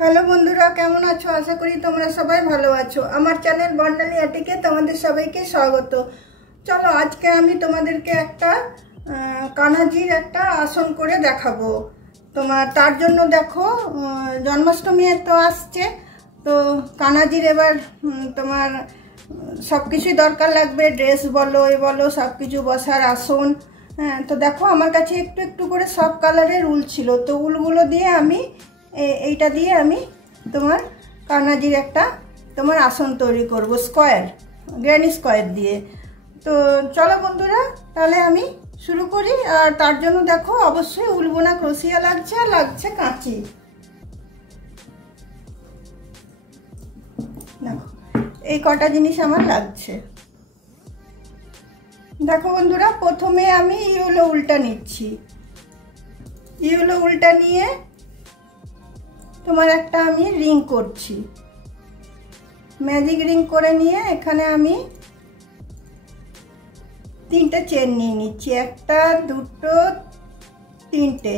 Hello বন্ধুরা, কেমন আছো? আশা করি তোমরা সবাই ভালো আছো। আমার চ্যানেল বর্ণালী আটিকে তোমাদের সবাইকে স্বাগত। চলো, আজকে আমি তোমাদেরকে একটা কানাজির একটা আসন করে দেখাবো। তার জন্য দেখো, জন্মাষ্টমী তো আসছে, তো কানাজির এবার তোমার সব কিছুই দরকার লাগবে। ড্রেস বলো, বলো, সব কিছু, বসার আসন। হ্যাঁ, তো দেখো আমার কাছে একটু একটু করে সব কালারের উল ছিল, তো উলগুলো দিয়ে আমি এইটা দিয়ে আমি তোমার কানাজির একটা তোমার আসন তৈরি করব, স্কোয়ার, গ্র্যানি স্কোয়ার দিয়ে। তো চলো বন্ধুরা, তাহলে আমি শুরু করি। আর তার জন্য দেখো অবশ্যই উল বোনা ক্রোশিয়া লাগছে, আর লাগছে কাঁচি। দেখো এই কটা জিনিস আমার লাগছে। দেখো বন্ধুরা, প্রথমে আমি ইয়েলো উলটা নিচ্ছি। ইয়েলো উলটা নিয়ে তোমার একটা আমি রিং করছি, ম্যাজিক রিং করে নিয়ে এখানে আমি 3টে চেন নিয়ে নিচ্ছি, 1টা 2টো 3টে।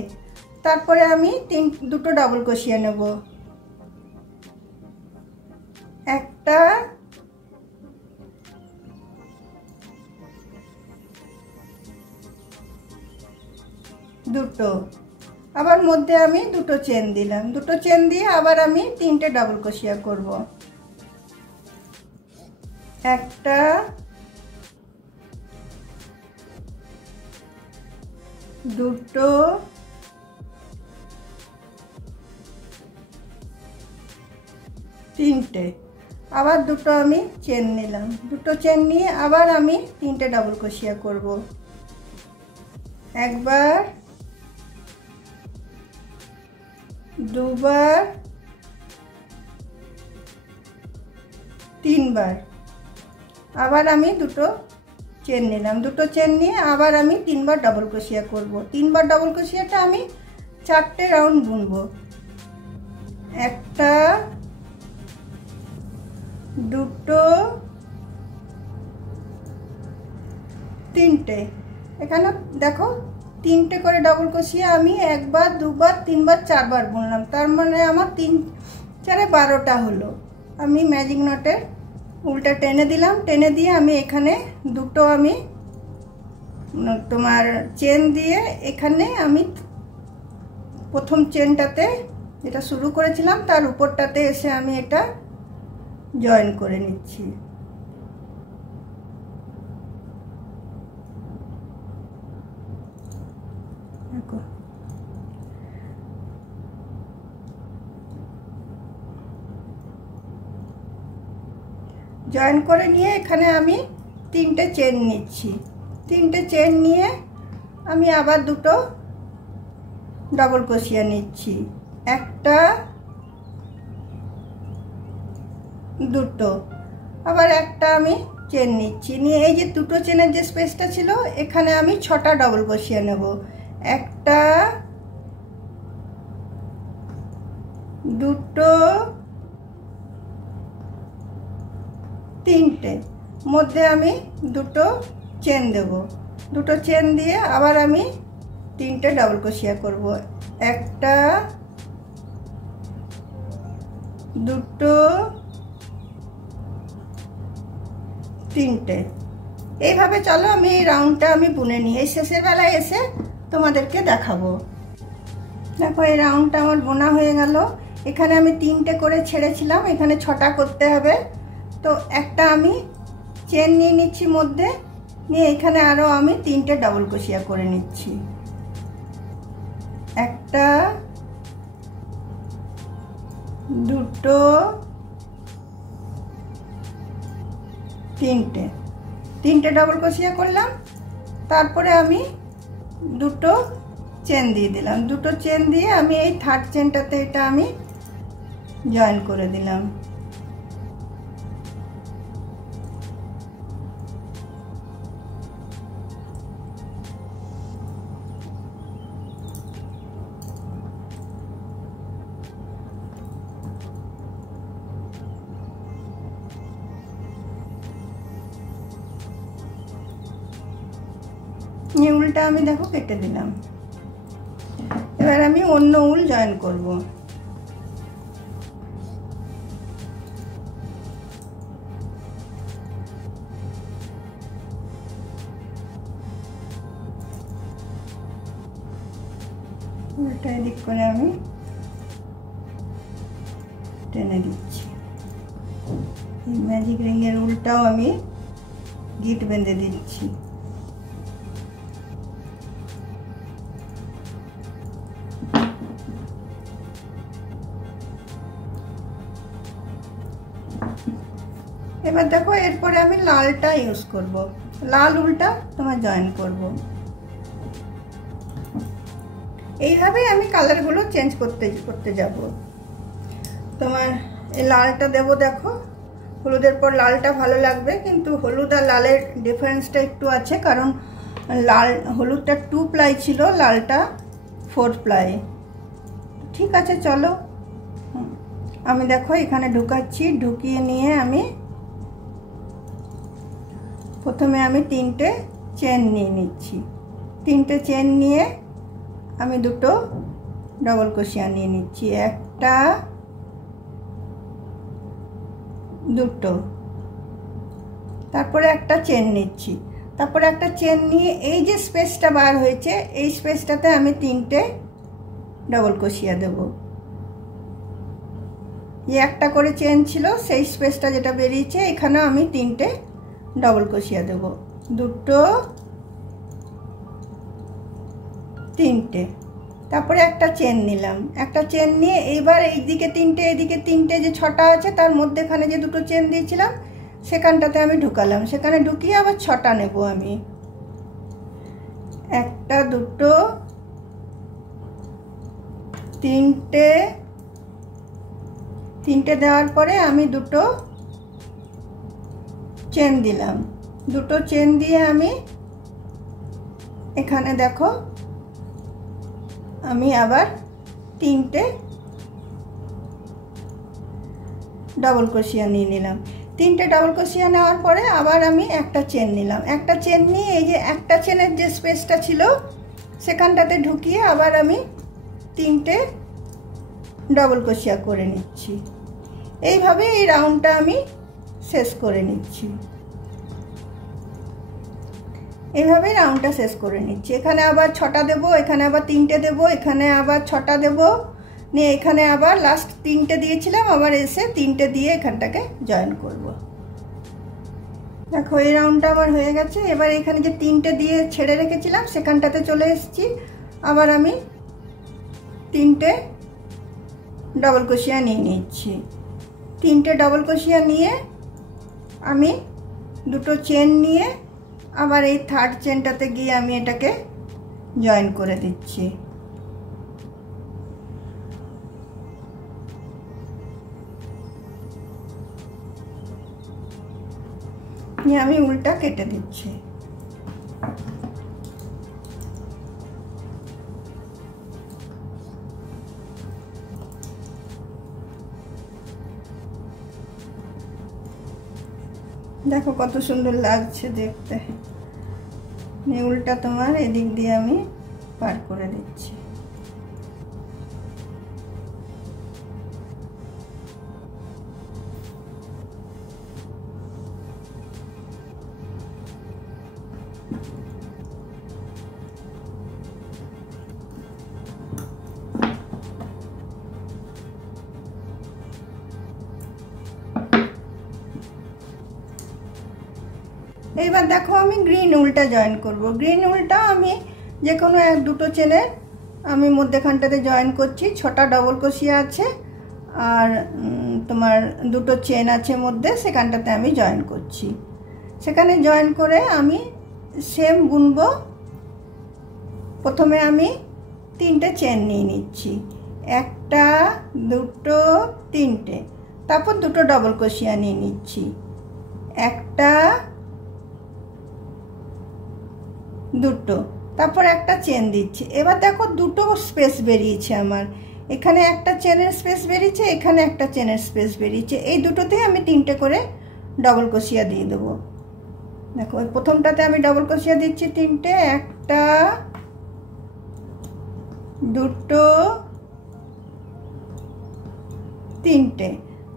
তারপরে আমি 2টো ডাবল ক্রোশিয়া নেব, 1টা 2টো, আবার মধ্যে আমি 2টো চেন দিলাম, 2টো চেন দিয়ে আবার আমি 3টে ডাবল ক্রোশিয়া করব, 1টা 2টো 3টে, আবার 2টো আমি চেন নিলাম, 2টো চেন নিয়ে আবার আমি 3টে ডাবল ক্রোশিয়া করব, একবার, দুবার, 3বার, আবার আমি 2টো চেন নিলাম, 2টো চেন নিয়ে আবার আমি 3বার ডাবল ক্রোশিয়া করব। 3বার ডাবল ক্রোশিয়াটা আমি 4টে রাউন্ড বুনবো, 1টা 2টো 3টে। এখানে দেখো 3টে করে ডাবল ক্রোশিয়া আমি 1বার, 2বার, 3বার, 4বার বুনলাম, তার মানে আমার 3 4 12টা হলো। আমি ম্যাজিক নটের উল্টা টেনে দিলাম, টেনে দিয়ে আমি এখানে 2টো আমি তোমার চেন দিয়ে এখানে আমি প্রথম চেনটাতে যেটা শুরু করেছিলাম তার উপরটাতে এসে আমি এটা জয়েন করে নিচ্ছি। দেখো জয়েন করে নিয়ে এখানে আমি 3টে চেন নিচ্ছি, 3টে চেন নিয়ে আমি আবার 2টো ডাবল ক্রোশিয়া নিচ্ছি, 1টা 2টো, আবার 1টা আমি চেন নিচ্ছি, নিয়ে এই যে 2টো চেনের যে স্পেসটা ছিল এখানে আমি 6টা ডাবল ক্রোশিয়া নেব, 1টা 2টো 3টে, মধ্যে আমি 2টো চেন দেব, 2টো চেন দিয়ে আবার আমি 3টে ডাবল ক্রোশিয়া করব, 1টা 2টো 3টে। এইভাবে চলো আমি এই রাউন্ডটা আমি বুনে নিই, এই শেষের বেলায় এসে তোমাদেরকে দেখাবো। দেখো এই রাউন্ডটা আমার বোনা হয়ে গেল। এখানে আমি 3টে করে ছেড়েছিলাম, এখানে 6টা করতে হবে। তো একটা আমি চেন নিয়ে নিচ্ছি মধ্যে, নিয়ে এখানে আরো আমি 3টে ডাবল ক্রোশিয়া করে নিচ্ছি, 1টা 2টো 3টে ডাবল ক্রোশিয়া করলাম। তারপরে আমি 2টো চেন দিয়ে দিলাম, 2টো চেন দিয়ে আমি এই থার্ড চেনটাতে এটা আমি জয়েন করে দিলাম। এই উলটা আমি দেখো কেটে দিলাম। এবার আমি অন্য উল জয়েন করব। উল্টা এদিক করে আমি টেনে দিচ্ছি। এই ম্যাজিক রিংয়ের উল্টাও আমি গিট বেঁধে দিচ্ছি। এবার দেখো এরপরে আমি লালটা ইউজ করব, লাল উল্টা তোমার জয়েন করব। এইভাবে আমি কালারগুলো চেঞ্জ করতে যাব। তোমার এই লালটা দেব, দেখো হলুদের পর লালটা ভালো লাগবে, কিন্তু হলুদ আর লালের ডিফারেন্সটা একটু আছে, কারণ হলুদটা 2 প্লাই ছিল, লালটা 4 প্লাই। ঠিক আছে, চলো আমি দেখো এখানে ঢুকাচ্ছি। ঢুকিয়ে নিয়ে আমি প্রথমে আমি 3টে চেন নিয়ে নিচ্ছি। 3টে চেন নিয়ে আমি 2টো ডবল ক্রোশিয়া নিয়ে নিচ্ছি, 1টা 2টো, তারপরে একটা চেন নিচ্ছি। তারপরে একটা চেন নিয়ে এই যে স্পেসটা বার হয়েছে এই স্পেসটাতে আমি 3টে ডবল ক্রোশিয়া দেব। যে একটা করে চেন ছিল সেই স্পেসটা যেটা বেরিয়েছে এখানে আমি 3টে ডবল ক্রোশিয়া দেব, 2টো 3টে, তারপরে একটা চেন নিলাম। একটা চেন নিয়ে এইবার এইদিকে 3টে এদিকে 3টে, যে 6টা আছে তার মধ্যেখানে যে 2টো চেন দিয়েছিলাম সেখানটাতে আমি ঢুকালাম। সেখানে ঢুকিয়ে আবার 6টা নেব আমি, 1টা 2টো 3টে, 3টে দেওয়ার পরে আমি 2টো চেন দিলাম। 2টো চেন দিয়ে আমি এখানে দেখো আমি আবার 3টে ডবল ক্রোশিয়া নিয়ে নিলাম। 3টে ডবল ক্রোশিয়া নেওয়ার পরে আবার আমি একটা চেন নিলাম। একটা চেন নিয়ে এই যে একটা চেনের যে স্পেসটা ছিল সেখানটাতে ঢুকিয়ে আবার আমি 3টে ডবল ক্রোশিয়া করে নিচ্ছি। এইভাবে এই রাউন্ডটা আমি শেষ করে নিচ্ছি। এইভাবে রাউন্ডটা শেষ করে নিচ্ছি। এখানে আবার 6টা দেব, এখানে আবার 3টে দেব, এখানে আবার 6টা দেব, নিয়ে এখানে আবার লাস্ট 3টে দিয়েছিলাম, আবার এসে 3টে দিয়ে এখানটাকে জয়েন করব। দেখো এই রাউন্ডটা আমার হয়ে গেছে। এবার এখানে যে 3টে দিয়ে ছেড়ে রেখেছিলাম সেখানটাতে চলে এসেছি। আবার আমি 3টে ডবল ক্রোশিয়া নিয়ে নিচ্ছি। 3টে ডবল ক্রোশিয়া নিয়ে আমি 2টো চেন নিয়ে আবার এই 3rd চেনটাতে গিয়ে আমি এটাকে জয়েন করে দিচ্ছি। নিয়ে আমি উল্টা কেটে দিচ্ছি। দেখো কত সুন্দর লাগছে দেখতে। উল্টা তোমার এদিক দিয়ে আমি পার করে দিচ্ছি। এইবার দেখো আমি গ্রিন উল্টা জয়েন করব। গ্রিন উল্টা আমি যে কোনো 1-2টো চেনের আমি মধ্যখানটাতে জয়েন করছি। 6টা ডবল ক্রোশিয়া আছে আর তোমার 2টো চেন আছে মধ্যে, সেখানটাতে আমি জয়েন করছি। সেখানে জয়েন করে আমি সেম বুনবো। প্রথমে আমি 3টে চেন নিয়ে নিচ্ছি, 1টা 2টো 3টে, তারপর 2টো ডবল ক্রোশিয়া নিয়ে নিচ্ছি, 1টা 2টো, তারপর একটা চেন দিচ্ছি। এবার দেখো 2টো স্পেস বেরিয়েছে আমার, এখানে একটা চেনের স্পেস বেরিয়েছে, এখানে একটা চেনের স্পেস বেরিয়েছে। এই দুটোতে আমি 3টে করে ডবল ক্রোশিয়া দিয়ে দেবো। দেখো প্রথমটাতে আমি ডবল ক্রোশিয়া দিচ্ছি 3টে, 1টা 2টো 3টে,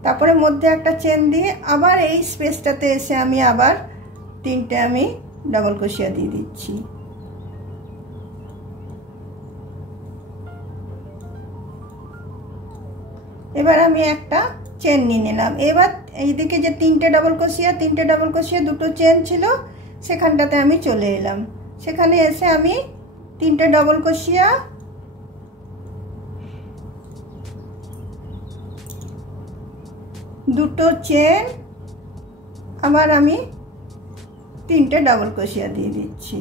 তারপরে মধ্যে একটা চেন দিয়ে আবার এই স্পেসটাতে এসে আমি আবার 3টে আমি ডবল ক্রোশিয়া দিয়ে দিচ্ছি। এবার আমি একটা চেন নিয়ে নিলাম। এবার এইদিকে যে তিনটে ডাবল ক্রোশিয়া দুটো চেন ছিল সেখানটাতে আমি চলে এলাম। সেখানে এসে আমি তিনটে ডাবল ক্রোশিয়া, দুটো চেন, আবার আমি তিনটে ডাবল ক্রোশিয়া দিয়ে দিচ্ছি।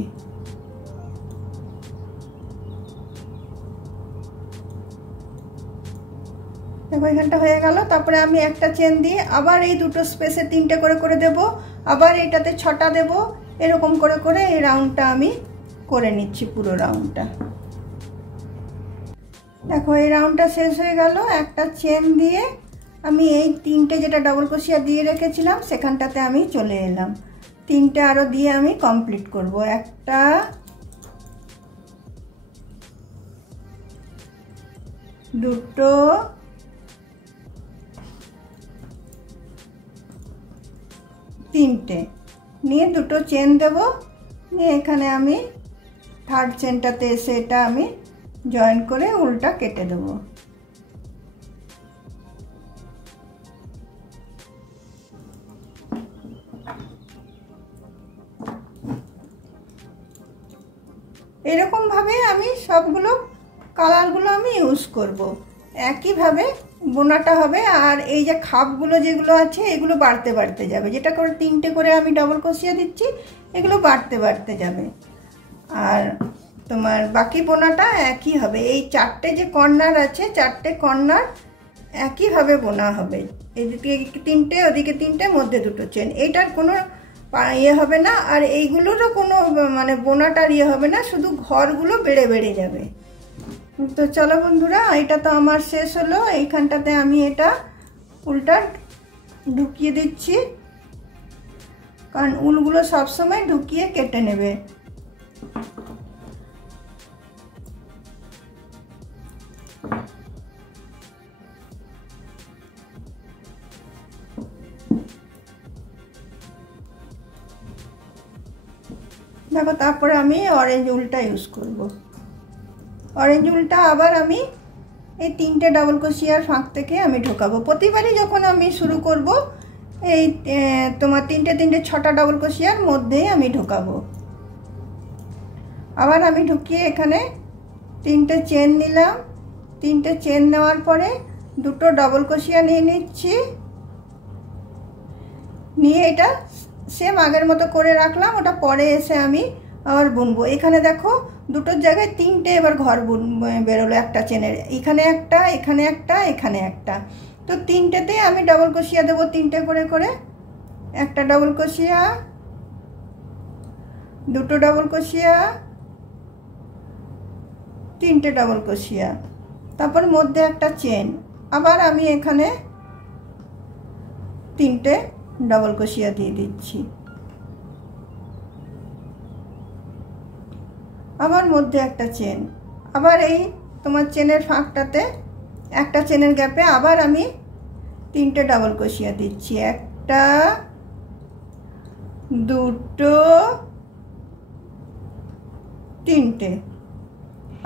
দেখো এখানটা হয়ে গেল। তারপরে আমি একটা চেন দিয়ে আবার এই দুটো স্পেসে তিনটে করে করে দেব, আবার এইটাতে 6টা দেব। এরকম করে করে এই রাউন্ডটা আমি করে নিচ্ছি, পুরো রাউন্ডটা। দেখো এই রাউন্ডটা শেষ হয়ে গেল। একটা চেন দিয়ে আমি এই তিনটে যেটা ডাবল ক্রোশিয়া দিয়ে রেখেছিলাম সেখানটাতে আমি চলে এলাম। তিনটে আরো দিয়ে আমি কমপ্লিট করব। একটা, দুটো, তিনটে নিয়ে দুটো চেন দেব। নিয়ে এখানে আমি থার্ড চেনটাতে এসে এটা আমি জয়েন করে উল্টা কেটে দেব। এরকম ভাবে আমি সবগুলো কালারগুলো আমি ইউজ করব। একইভাবে বোনাটা হবে। আর এই যে খাপগুলো যেগুলো আছে এগুলো বাড়তে বাড়তে যাবে, যেটা করে তিনটে করে আমি ডাবল ক্রোশিয়া দিচ্ছি এগুলো বাড়তে বাড়তে যাবে। আর তোমার বাকি বোনাটা একই হবে। এই চারটে যে কর্নার আছে, চারটে কর্নার একইভাবে বোনা হবে। এদিকে তিনটে, ওদিকে তিনটে, মধ্যে দুটো চেন। এইটার কোনো ইয়ে হবে না। আর এইগুলোরও কোনো মানে বোনাটার ইয়ে হবে না, শুধু ঘরগুলো বেড়ে বেড়ে যাবে। তো চলো বন্ধুরা, এটা তো আমার শেষ হলো। এইখানটাতে আমি এটা উল্টা ঢুকিয়ে দিচ্ছি, কারণ উলগুলো সবসময় ঢুকিয়ে কেটে নেবে। দেখো তারপরে আমি অরেঞ্জ উলটা ইউজ করব। অরেঞ্জ উলটা আবার আমি এই তিনটে ডাবল ক্রোশিয়ার ফাঁক থেকে আমি ঢোকাবো। প্রতিবারই যখন আমি শুরু করব এই তোমার তিনটে তিনটে 6টা ডাবল ক্রোশিয়ার মধ্যেই আমি ঢোকাবো। আবার আমি ঢুকিয়ে এখানে তিনটে চেন নিলাম। তিনটে চেন নেওয়ার পরে দুটো ডাবল ক্রোশিয়া নিয়ে নিচ্ছি। নিয়ে এটা সেম আগের মতো করে রাখলাম, ওটা পরে এসে আমি আবার বুনবো। এখানে দেখো দুটোর জায়গায় তিনটে এবার ঘর বেরোলো একটা চেনের। এখানে একটা, এখানে একটা, এখানে একটা। তো তিনটেতে আমি ডাবল ক্রোশিয়া দেবো তিনটে করে করে। একটা ডাবল ক্রোশিয়া, দুটো ডাবল ক্রোশিয়া, তিনটে ডাবল ক্রোশিয়া, তারপর মধ্যে একটা চেন। আবার আমি এখানে তিনটে ডাবল ক্রোশিয়া দিয়ে দিচ্ছি। আবার মধ্যে একটা চেন। আবার এই তোমার চেনের ফাঁকটাতে একটা চেনের গ্যাপে আবার আমি তিনটে ডাবল ক্রোশিয়া দিচ্ছি। একটা, দুটো, তিনটে।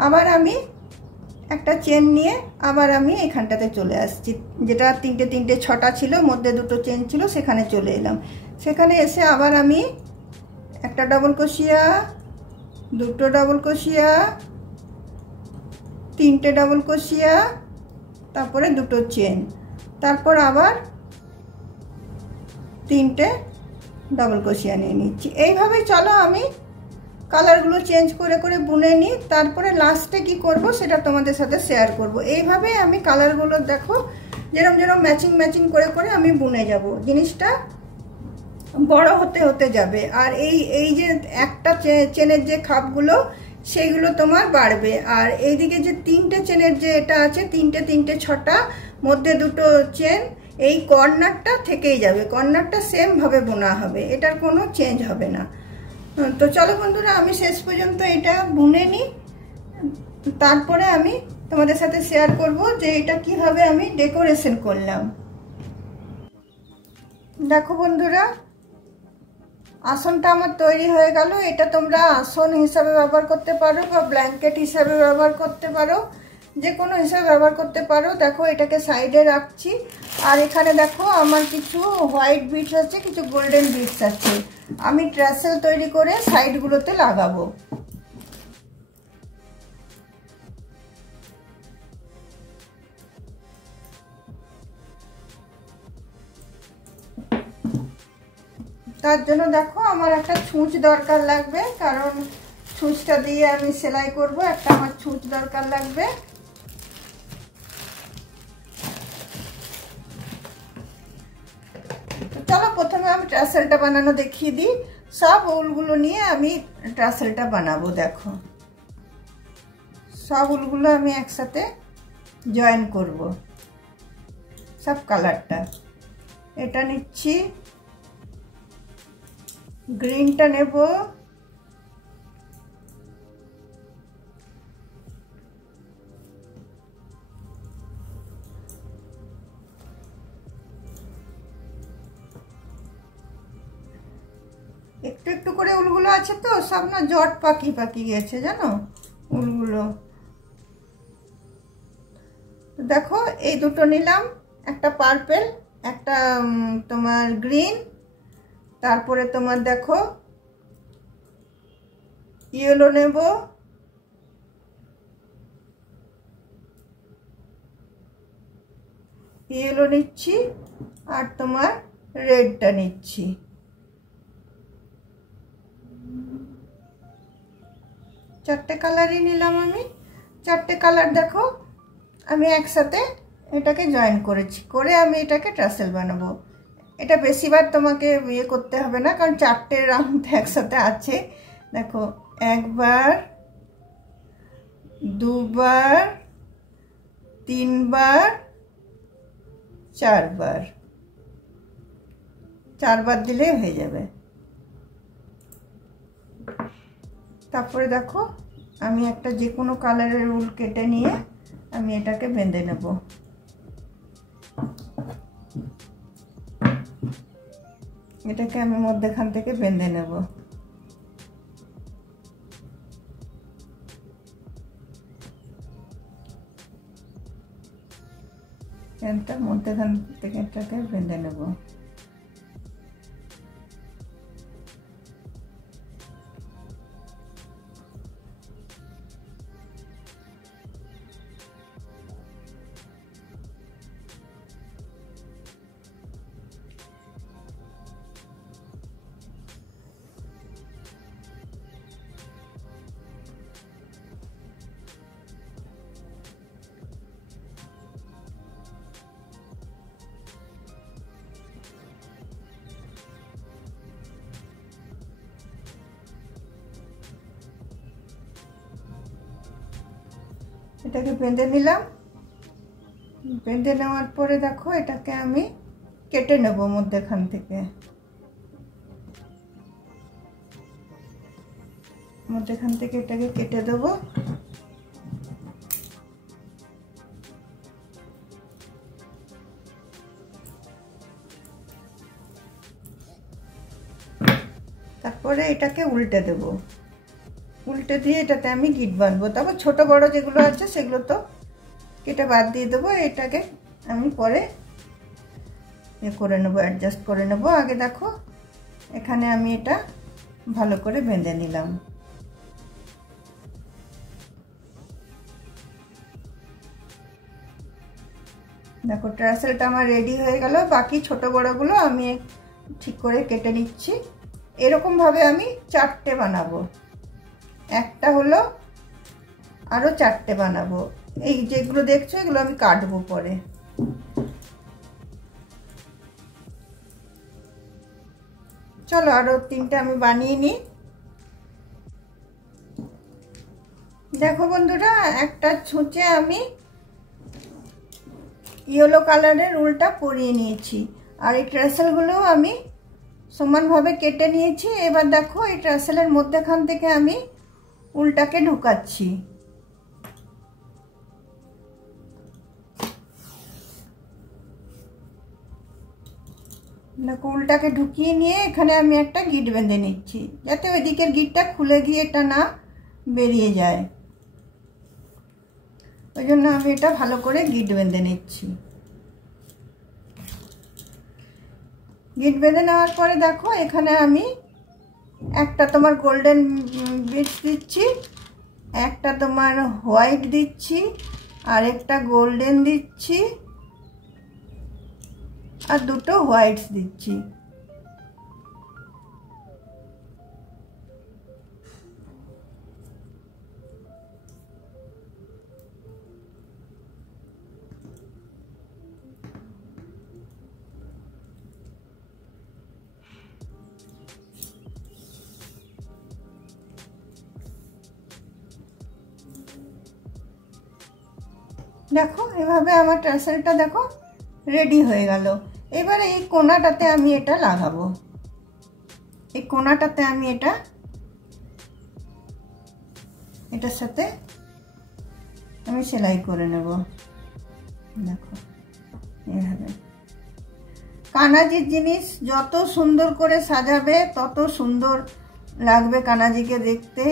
আবার আমি একটা চেন নিয়ে আবার আমি এখানটাতে চলে আসছি, যেটা তিনটে তিনটে 6টা ছিল, মধ্যে দুটো চেন ছিল, সেখানে চলে এলাম। সেখানে এসে আবার আমি একটা ডাবল ক্রোশিয়া, দুটো ডাবল ক্রোশিয়া, তিনটে ডাবল ক্রোশিয়া, তারপরে দুটো চেন, তারপর আবার তিনটে ডাবল ক্রোশিয়া নিয়ে নিচ্ছি। এইভাবে চলো আমি কালারগুলো চেঞ্জ করে করে বুনে নিই। তারপরে লাস্টে কি করব সেটা তোমাদের সাথে শেয়ার করব। এইভাবে আমি কালারগুলো দেখো যেরকম যেরকম ম্যাচিং ম্যাচিং করে করে আমি বুনে যাব। জিনিসটা বড় হতে হতে যাবে। আর এই যে একটা চেনের যে খাপগুলো সেইগুলো তোমার বাড়বে। আর এইদিকে যে তিনটে চেনের যে এটা আছে, তিনটে তিনটে 6টা, মধ্যে দুটো চেন, এই কর্নারটা থেকেই যাবে। কর্নারটা সেম ভাবে বোনা হবে, এটার কোনো চেঞ্জ হবে না। তো চলো বন্ধুরা, আমি শেষ পর্যন্ত এটা বুনে নিই, তারপরে আমি তোমাদের সাথে শেয়ার করব যে এটা কিভাবে আমি ডেকোরেশন করলাম। দেখো বন্ধুরা, আসনটা আমার তৈরি হয়ে গেল। এটা তোমরা আসন হিসাবে ব্যবহার করতে পারো বা ব্ল্যাঙ্কেট হিসাবে ব্যবহার করতে পারো। যে কোনো হিসাবে ব্যবহার করতে পারো। দেখো এটাকে সাইডে রাখছি। আর এখানে দেখো আমার কিছু হোয়াইট বিটস আছে, কিছু গোল্ডেন বিটস আছে। আমি ট্রাসেল তৈরি করে সাইডগুলোতে লাগাবো। তার জন্য দেখো আমার একটা ছুঁচ দরকার লাগবে, কারণ ছুঁচটা দিয়ে আমি সেলাই করব। একটা আমার ছুঁচ দরকার লাগবে। চলো প্রথমে আমি ট্রাসেলটা বানানো দেখিয়ে দিই। সব উলগুলো নিয়ে আমি ট্রাসেলটা বানাবো। দেখো সব উলগুলো আমি একসাথে জয়েন করব, সব কালারটা। এটা নিচ্ছি, গ্রিনটা নেব, একটু একটু করে উলগুলো আছে তো সব না জট পাকি গেছে জানো উলগুলো। দেখো এই দুটো নিলাম, একটা পার্পল, একটা তোমার গ্রিন, তারপরে তোমার দেখো ইয়েলো নেব, ইয়েলো নিচ্ছি, আর তোমার রেডটা নিচ্ছি। চারটে কালারই নিলাম আমি। চারটে কালার দেখো আমি একসাথে এটাকে জয়েন করেছি, করে আমি এটাকে ট্রাসেল বানাবো। এটা বেশিবার তোমাকে ইয়ে করতে হবে না, কারণ চারটে রাউন্ড একসাথে আছে। দেখো একবার, দুবার, তিনবার, চারবার, চারবার দিলেই হয়ে যাবে। তারপরে দেখো আমি একটা যে কোনো কালারের উল কেটে নিয়ে আমি এটাকে বেঁধে নেব। এটাকে আমি মধ্যখান থেকে বেঁধে নেব। মধ্যখান থেকে এটাকে বেঁধে নেব। এটাকে বেঁধে নিলাম। বেঁধে নেওয়ার পরে দেখো এটাকে আমি কেটে নেব মধ্যখান থেকে। মধ্যখান থেকে এটাকে কেটে দেব। তারপরে এটাকে উল্টে দেব। উল্টে দিয়ে এটাতে আমি গিট বাঁধবো। তারপর ছোট বড় যেগুলো আছে সেগুলো তো কেটে বাদ দিয়ে দেবো। এটাকে আমি পরে ইয়ে করে নেবো, অ্যাডজাস্ট করে নেবো। আগে দেখো এখানে আমি এটা ভালো করে বেঁধে নিলাম। দেখো ট্রাসেলটা আমার রেডি হয়ে গেল। বাকি ছোট বড়গুলো আমি ঠিক করে কেটে নিচ্ছি। এরকম ভাবে আমি চারটে বানাবো। একটা হলো, আরো চারটে বানাবো। এই যেগুলো দেখছো এগুলো আমি কাটবো পরে। চলো আরো তিনটে আমি বানিয়ে নিই। দেখো বন্ধুরা, একটা ছুঁচে আমি ইয়েলো কালারের উলটা পরিয়ে নিয়েছি, আর এই ট্রাসেলগুলো আমি সমানভাবে কেটে নিয়েছি। এবার দেখো এই ট্রাসেলের মধ্যখান থেকে আমি উলটাকে ঢুকাচ্ছি। দেখো উলটাকে ঢুকিয়ে নিয়ে এখানে আমি একটা গিট বেঁধে নিচ্ছি, যাতে ওই দিকের গিটটা খুলে গিয়ে এটা না বেরিয়ে যায়। ওই জন্য আমি এটা ভালো করে গিট বেঁধে নিচ্ছি। গিট বেঁধে নেওয়ার পরে দেখো এখানে আমি একটা তোমার গোল্ডেন বিটস দিচ্ছি, একটা তোমার হোয়াইট দিচ্ছি, আর একটা গোল্ডেন দিচ্ছি, আর দুটো হোয়াইটস দিচ্ছি। দেখো এভাবে আমার ট্রাসেলটা দেখো রেডি হয়ে গেল। এবারে এই কোনাটাতে আমি এটা লাগাবো, এই কোনাটাতে আমি এটার সাথে আমি সেলাই করে নেব। দেখো এভাবে কানাজির জিনিস যত সুন্দর করে সাজাবে তত সুন্দর লাগবে কানাজিকে দেখতে।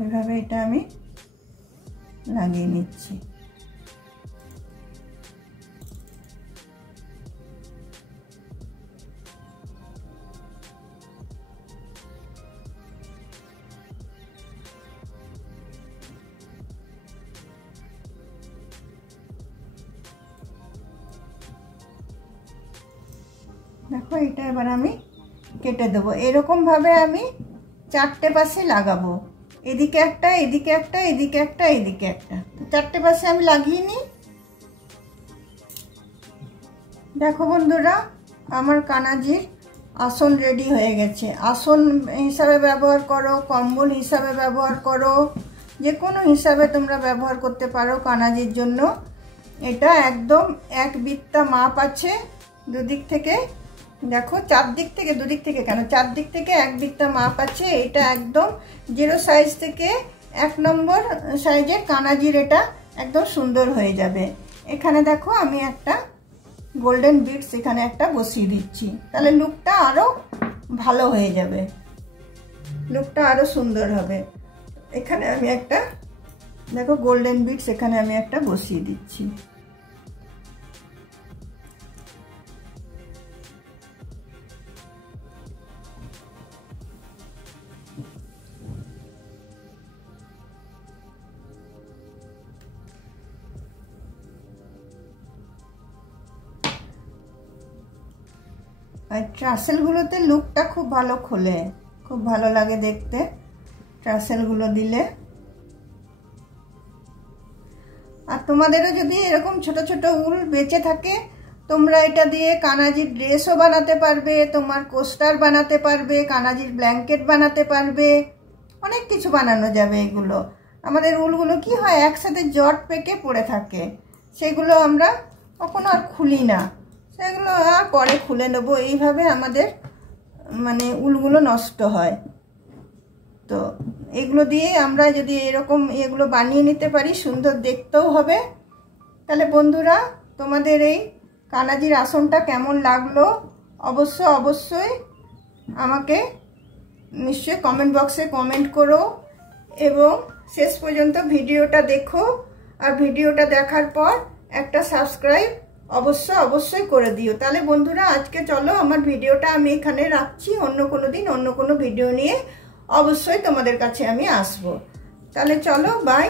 এইভাবে এটা আমি লাগিয়ে নিচ্ছি। দেখো এটা এবার আমি কেটে দেবো। এরকম ভাবে আমি চারটে পাশে লাগাবো, এদিকে একটা, এদিকে একটা, এদিকে একটা, এদিকে একটা, চারটে পাশে আমি লাগিয়ে নিই। দেখো বন্ধুরা আমার কানাজির আসন রেডি হয়ে গেছে। আসন হিসাবে ব্যবহার করো, কম্বল হিসাবে ব্যবহার করো, যে কোনো হিসাবে তোমরা ব্যবহার করতে পারো কানাজির জন্য। এটা একদম এক বিত্তা মাপ আছে দুদিক থেকে। দেখো চারদিক থেকে, দুদিক থেকে কেন, চারদিক থেকে এক বিত্তা মাপ আছে। এটা একদম 0 সাইজ থেকে 1 নম্বর সাইজের কানাজির এটা একদম সুন্দর হয়ে যাবে। এখানে দেখো আমি একটা গোল্ডেন বিটস এখানে একটা বসিয়ে দিচ্ছি, তাহলে লুকটা আরো ভালো হয়ে যাবে, লুকটা আরো সুন্দর হবে। এখানে আমি একটা দেখো গোল্ডেন বিটস এখানে আমি একটা বসিয়ে দিচ্ছি। আর ট্রাসেলগুলোতে লুকটা খুব ভালো খোলে, খুব ভালো লাগে দেখতে ট্রাসেলগুলো দিলে। আর তোমাদেরও যদি এরকম ছোট ছোট উল বেঁচে থাকে তোমরা এটা দিয়ে কানাজির ড্রেসও বানাতে পারবে, তোমার কোস্টার বানাতে পারবে, কানাজির ব্ল্যাঙ্কেট বানাতে পারবে, অনেক কিছু বানানো যাবে এগুলো। আমাদের উলগুলো কি হয় একসাথে জট পেকে পড়ে থাকে, সেগুলো আমরা কখনো আর খুলি না, সেগুলো পরে খুলে নেবো। এইভাবে আমাদের মানে উলগুলো নষ্ট হয়। তো এগুলো দিয়ে আমরা যদি এরকম এগুলো বানিয়ে নিতে পারি সুন্দর দেখতেও হবে। তাহলে বন্ধুরা তোমাদের এই কানাজির আসনটা কেমন লাগলো অবশ্যই আমাকে নিশ্চয়ই কমেন্ট বক্সে কমেন্ট করো এবং শেষ পর্যন্ত ভিডিওটা দেখো। আর ভিডিওটা দেখার পর একটা সাবস্ক্রাইব অবশ্যই করে দিও। তাহলে বন্ধুরা আজকে চলো আমার ভিডিওটা আমি এখানে রাখছি, অন্য কোনো দিন অন্য কোনো ভিডিও নিয়ে অবশ্যই তোমাদের কাছে আমি আসবো। তাহলে চলো, বাই।